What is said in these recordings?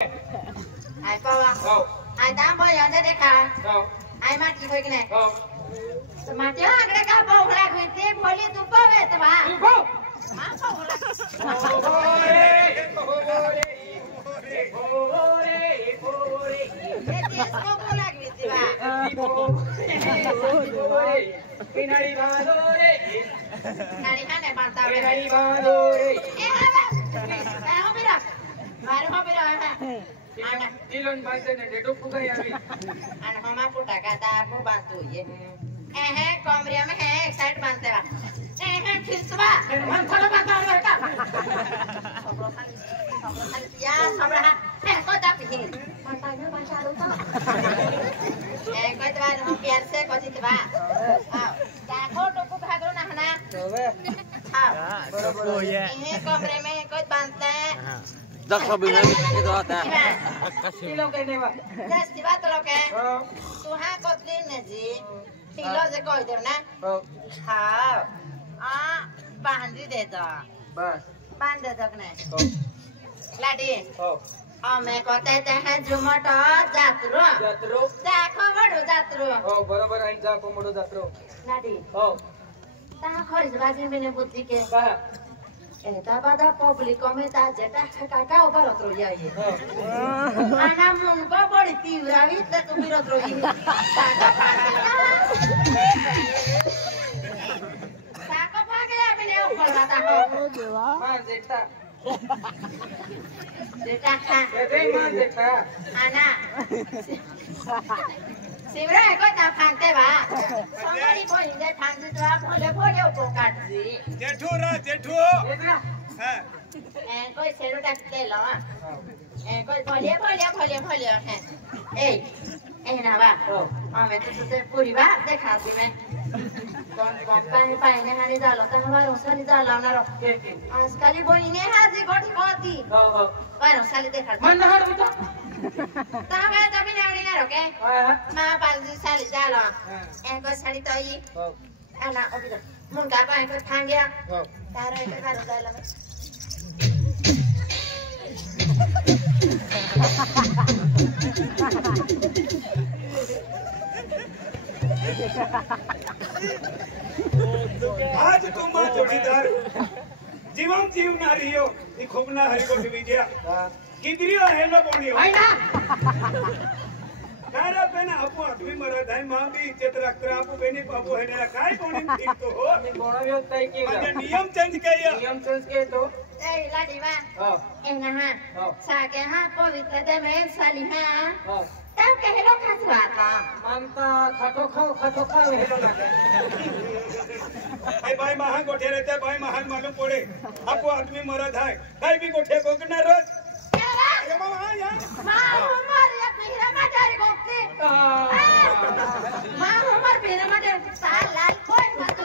ai coi không ai tám bao giờ sẽ để khà ai mà chỉ thôi cái này mà chứ cái cá bông là người tiêm phải liên tục có về tao bà má bông là cái tiêm có bông là người tiêm bà nari hát này bàn tao này không biết đâu baru apa dah ha anak Dilon bahasa ni dia duk bukan yawi anak mama pun tak kata aku bantu ye कमरे में है एक side बांधते बा खिसवा मन खोलो बात और का या सबरा है को दाप ही पता नहीं बचा दो तो कोई तो हम प्यार से कोची बा हां देखो टोको भागो ना हना हां बरोबर ये कमरे में कोई बांधते हैं Dah sabi na kita ata. Silo kay neba. Yes, di ba to lo ke? Tuha kotlin na ji. Silo je koi de na. Ha. Bahan di de to. Bas. Ban de to ne. Ladi. मैं कहते हैं जुमटो जात्रो जात्रो देखो बड़ो जात्रो बरोबर आहे जा कोमडो जात्रो लाडी ता खरीद बाजी मैंने बुद्धि के का एता बादा पब्लिक में ता जेटा काका ऊपर उतरो जाइए आना मुन को बड़ी तीव्रावी ते तुम भी उतरो ही साको भागे मैंने ऊपर बाता हो मां जेठा जेठा खा दे मां जेठा आना सिमरा को ता फांगते बा somebody boy जे फांगते तो आप बोले बोले ऊपर काट दी जेठू रा जेठू हां कोई सेलो टैक्स ले लो कोई बोलिए है ए ना बा मैं तो तुझे पूरी बात दिखा दी मैं कौन पानी पानी हानी डालो तो हमारे उसने डाला ना रो आजकल बोली ने हाजी कोठी कोती पर उसने देखा मन हर उठा तावे तभी नहीं ना रोके मां पांच साल डालो को साड़ी तो ये ana obida mun ka pa ko thangya taro ko karo dala आज तुम जोड़ीदार जीवन जीव ना रियो ई खूब ना हरि को विजया किदरियो हेलो बोनियो है ना तारा बेना आपो आदमी मरा दाई मां भी इज्जत रखरा आपो बेनी बाबू है ना काय बोनी ठीक तो हो बोणायो तय की नियम चेंज किया नियम चेंज के तो ए लाडी बा ना हा साके हा पवित्र दे में साली हा तब के हेलो खासवा मानता खातो खाओ हेलो लागे ए भाई महान गोठे रहते भाई महान मालूम पड़े आपो आदमी मरा धाय काय भी गोठे को ना रोज ये मामा या मां उमर या पीरा माटारी गोक्ते मां उमर पीरा माटारी साल लाल कोई मत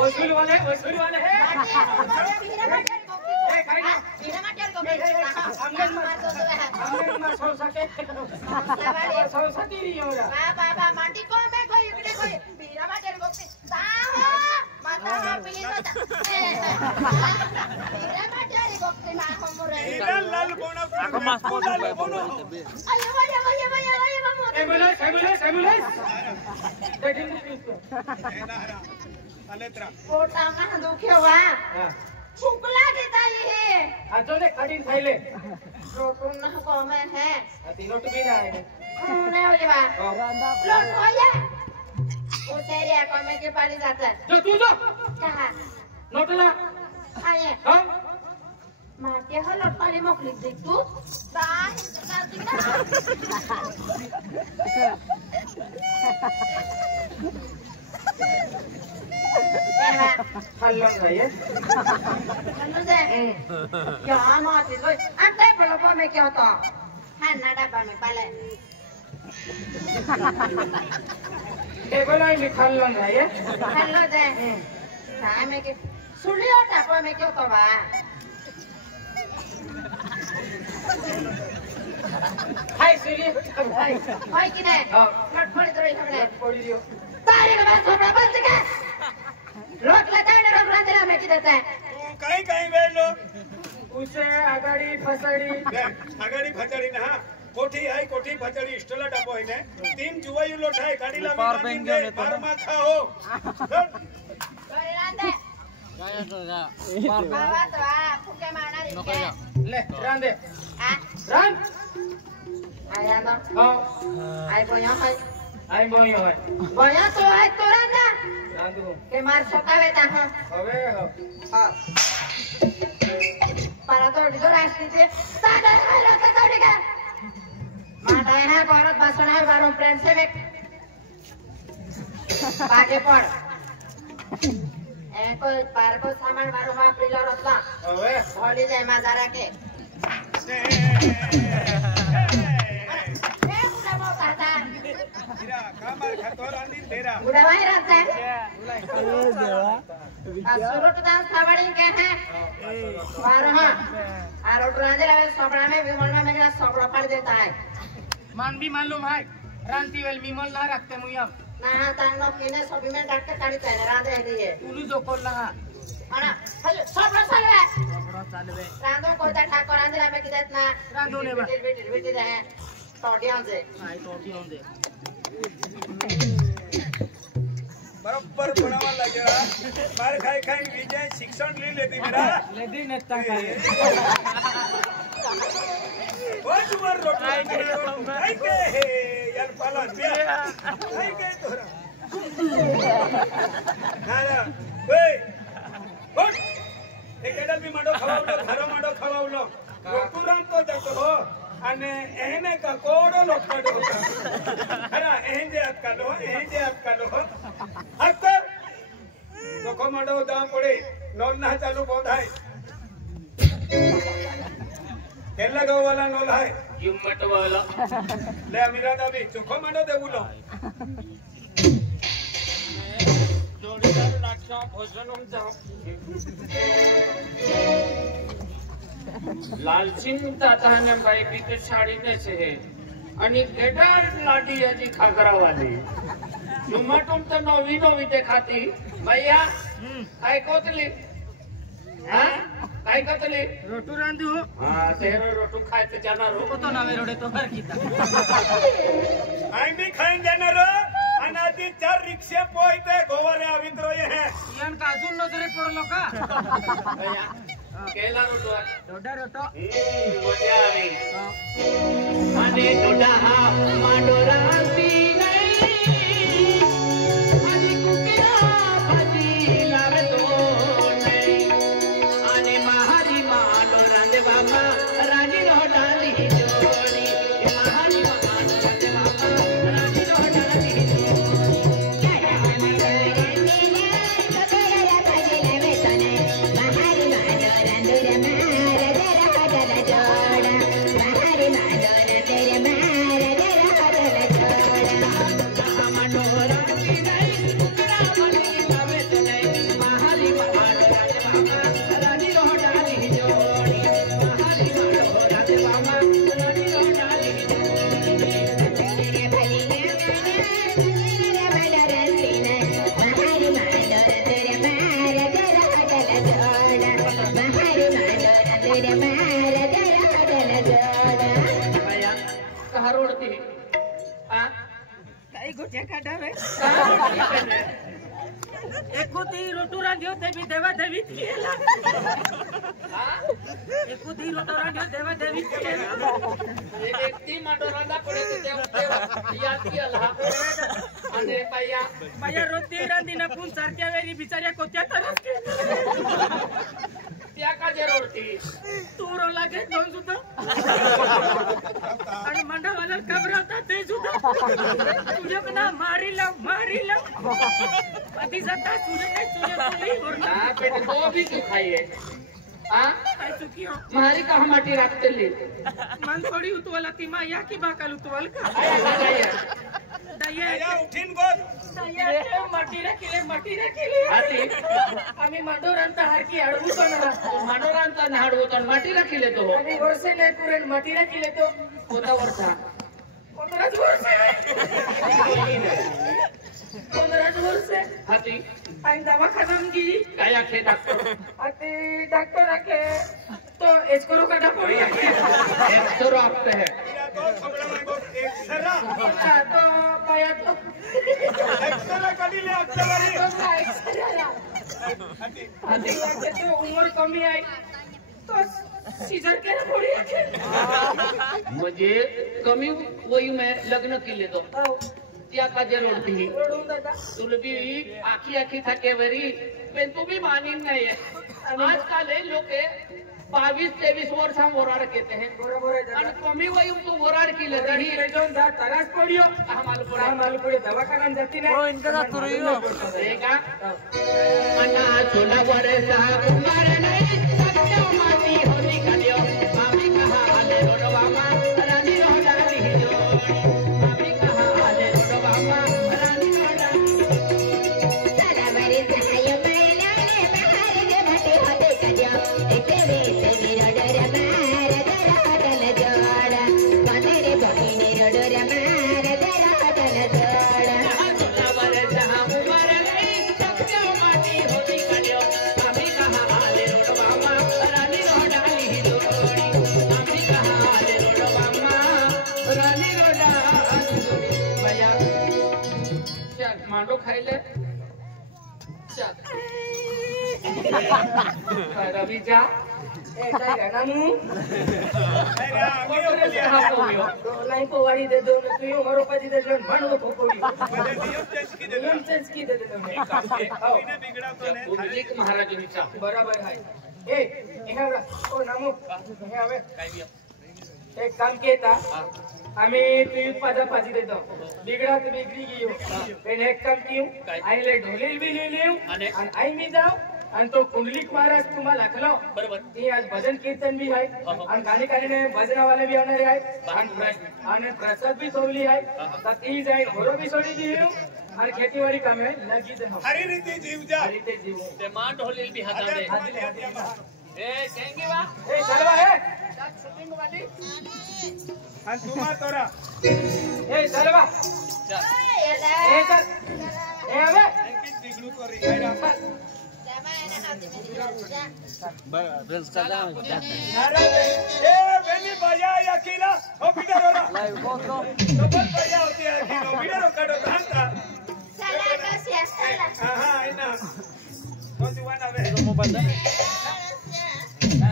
वसूल वाले है पीरा माटारी गोक्ते ए खाई ना पीरा माटारी गोक्ते हमने मार सो सके सो सकी रही हो बाबा माटी को मैं कोई इकडे कोई पीरा माटारी गोक्ते साहो माता पिली होता पीरा माटारी गोक्ते ना हमरे इधर लाल बोना Mas mo लाल बोनो ayo vamos एम्बुलेंस देखिन लेत्रा पोटा में दुखे हुआ फुकला देता ये आजो ने कठिन खाइले रोटून ना को में है तीनों भी ना है नहीं हो बा लोट हो या वो तेरे को में के पाली जाता है जो तू जो कहा नोटला आए हां माटे हो लोट पाली मोकली देख तू दाही कर दी ना हल्लन है ये चलो से क्या माटी कोई अंते पलपा में क्या होता है ना डब्बा में पले टेबल आई में हल्लन है ये हेलो दे काय में के सुलियो डब्बा में क्या होता बा हाय सूर्य हाय होय कि नहीं लट पड़ी तो रही हमने पड़ी दियो तारे के बाद थोड़ा बस के रोक लेता है रोक देना में की देता है कहीं कहीं वे लोग उसे आगाडी फसाडी आगाडी फचाडी ना हा कोठी आहे कोठी फचाडी स्टोला टाको आहे ने 3 जुवाई लोट आहे गाडीला बांधून दे बारमा खाओ अरे रांदे काय तो जा बाबा तो फुके मारणार इथे ले रांदे आ रान आया ना हो आई बोया है आई बोय होय बोया तो है तो रांदा रांदू के मार सकावे ता हां હવે हो हां para तो डिदो राष्ट्रीय साडा खायला का साडी का माटा है ना भारत भाषण है बारो फ्रेंड से आगे पढ़ एको पार को सामान बारो मा प्रिला रतला હવે होली जाय माजारा के तेरा कामार खातो रांदी तेरा बुढ़ा भाई रहता है सुरुट दास खावड़ी के हैं बारो हां और उठरांदे रहे सोपड़ा में विमल में मेरा सोपड़ा पड़ देता है मान भी मालूम है रांती वेल मिमल ना रखते मुयम ना हां तानो किने सभी में डट के काढ़ी तने रांदे दिए उलू जो कोल ना अना हेलो सोपड़ा चलवे बड़ा चालवे रांदो कोता ठाकुर रांदे में किदेत ना रांदो ने बा बेटी रहे टोटियां से आई टोटी होंदे बरोबर बनावा लागेला मार खाई खाई विजय शिक्षण ली लेती मेरा लेदी नेता काय ओ जुवर रोटाई के हे यार पाला दिया आई के तोरा हारा ओए उठ एक एडा भी माडो खवावलो घरो माडो खवावलो रोटुराम तो जतो हो અને એને કકોડો લોટડો હરા એહે જે હાથ કાઢો હાથ કર જોખો માડો દા પડે નોલ ના ચાલુ બોધાય કેલા ગવાલા નોલ હાય યુમટ વાલા લે અમીરા દાબી જોખો માડો દેવુલો જોડીદાર નાખ્યા ભોજનમ જાઓ लालसिंग ताताने बाई बीते साड़ी ने से आणि गेटार लाडी याची खागरावाली जुमाटून तर नवी देखाती भैया काय कोतली हां काय कोतली रोटू रांधू हां तेरो रोटू खायते जाणार हो तो नवे रोडे तो हर कीता आई भी खाईन जाणार अनादी 4 रिक्षा पोईते गोवारे आवित्रो ये है यान का अजून नजरे पडलो का भैया केला रोटो डोडा रोटो मजा आवी आणि डोडा हा माडोराती नाही आणि कुकिया भाजी लावे तो नाही आणि महारी माडोरांदे बाबा राजी रोटाली जोडी महारी माडोरांदे बाबा राजी रोटाली एकुती रोटू रांधियो देवी देवा देवी केला एकुती रोटू रांधियो देवा देवी केला एक व्यक्ती माडोरांदा पडे ते याद केला आणि बाया रोटी रांधीना पुन सारख्या वेरी बिचाऱ्या कोत्या तरच त्या का जे रोटी तोरो लागे दोन सुद्धा आणि मंडवाला कबरवता ते सुद्धा तुझे ना मारी लाव अभी जाता तुझे ना बेटे तो भी तू खाइए हां काय चुकी हो मारी का हमाटी रातली मन थोड़ी उतवाला ती मा या की बाकाल उतवाल का दया उठीन गोद दया मटी रखिले आती आम्ही मंडोरांता हारकी अडवू तो ना मंडोरांता नाडवू तो मटी रखिले तो आणि वर्षे नाही पुरेन मटी रखिले तो कोणता वर्षा 15 वर्ष हाती आणि दवाखाना गी काय आखे डॉक्टर आते डॉक्टर आखे तो इसको काटा पड़ी है एक तो रखते हैं या तो खबड़ा में को एक्सरा अच्छा तो पाया तो एक्सरा कडी ले अक्टवारी आधी वाटे तो उम्र कमी आई तो सीजर के पड़ी है मुझे कमी वही मैं लग्न केले तो त्या का जरूर थी रोडून दादा तुला बी आखी आखी थके वरी पण तू बी मानीन नाही आजकाल हे लोक 22-23 वर्षां वराड घेते हैं बरोबर आहे आणि दादा कमी वयी तू वराड केलं तरी ही जाऊन दा तरास पडियो आम्हाला पुढे दवाखान्यात जाती नाही Bro, इनका जातो रे यो. हे का मना चोला वरसा कुमार नाही सत्य माती होली कडियो आम्ही कहा आले रोडवामा राणी रोडाली जोडी आम्ही कहा आले रोडवामा राणी रोडाली सदावरी सहाय मैलाने बहार के भाटे होते कजो एक वेत विरडर मार दराडल जोड़ा मनेरे बहिने रडर मार दराडल जोड़ा चोला वरसा कुमार नाही सत्य माती होली कडियो आम्ही कहा आले रोडवामा राणी रोडाली जोडी आम्ही कहा आले रोडवामा राणी रोडाली जोडी भैया चल मांडो खाइले चल रवि जा ए काय गानामू अरे आगे हो गया नाही पोवाडी दे दो तू यो मरो पाजी दे जण म्हणो खोकोडी म्हणजे नियम चेंज की दे नियम चेंज की दे दे कोणी बिगड़ा तो नहीं पुंडलिक महाराजांचा बराबर आहे ए एवढा ओ नामू हे हवे एक काम केता आम्ही तुम्ही पाजा पाजी देतो बिगड़ा तो बिगड़ी गई पण एक काम कियो आईले ढोलील बी लिहिऊ आणि आई मी जाऊ आणि तो कुंडलिक महाराज तुम्हाला दाखलो बरोबर ती आज भजन कीर्तन भी आहे आणि गाणी गाणी भजनावाले भी होणारे आहेत आणि प्रसाद भी ठेवली आहे तर ती जाईल घोरो भी सोडी देऊ आणि खेतीवाडी कामे लगी दे हरी रीति जीव जा हरी ते जीव ते मांड होलील बी हाताने ए केंगी वा ए चलवा हे शूटिंग वाली आणि तुम्हा तोरा ए चलवा ए चल ए अबे की बिगड़ू तो रिगायरा Friends का जाम. नाराज ए बेनी बजा या किला ओ बिडर रा Live foto. डबल बजा होती है किलो बिडर काढो धांता Salah kasih salah. हां इना कोणती वाना वे Itu mobile dah.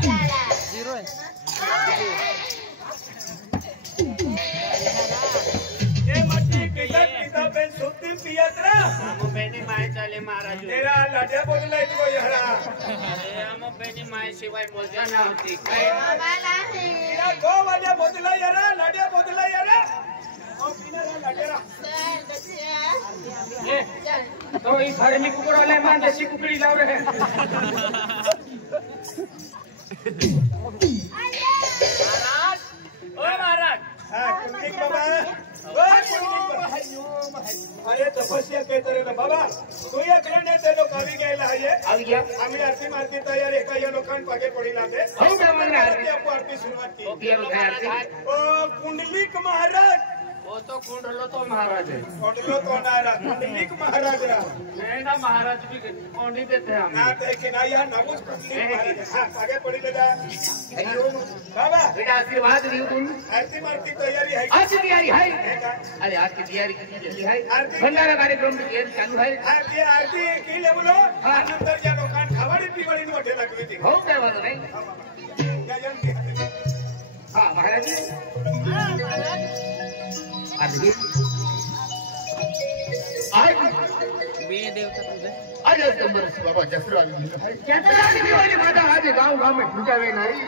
Salah. Zero eh. ए मट्टी पिता पिता पे सुत्ती पियत्रा आमो बेनी माय चाले महाराज तेरा लाड्या बोलला इतको यहरा अरे आमो बेनी माय शिवाय मजा ना होती काय Malah तेरा गो वाल्या बोलला यरा लाड्या बोलला यरा ओ पिना लाड्या ए तो ई घर में कुकुड़ वाले मान देसी कुकड़ी लाव रहे महाराज ओ महाराज हां कुंडलिक बाबा ओ कुंडलिक बाबा अरे तपस्या के तरह बाबा तू या करणे ते लोक आवी गेला आहे आ गया आम्ही आरती मारती तयार एका या लोकांना पागे पडिला दे हो का म्हणणार आरती आपो आरती सुरुवात की ओके ओके ओ कुंडलिक महाराज वो तो कुंडलो तो महाराज है कोटलो तो नारा कुंडलिक महाराज रा नहीं ना महाराज भी कोंडी देते हैं ना हम ते की ना या नमोज कुंडलिक महाराज हां पागे पडिले जा बाबा बेटा आशीर्वाद दियो तुम आरती मारती तयारी है आज की तैयारी है है का अरे आज की तैयारी कितनी जल्दी है आरती- भंडारा कार्यक्रम की तैयारी चालू है आरती की लेवलो नंतर ज्या लोकांना खावाडी पिवाडी मोठे लागली ती हो काय बात नाही या जन हाँ महाराज जी आज मी देवता तुझे. आज बाबा जसराज क्या दिवाली माता आज गाँव गाँव में पूजा हुए नहीं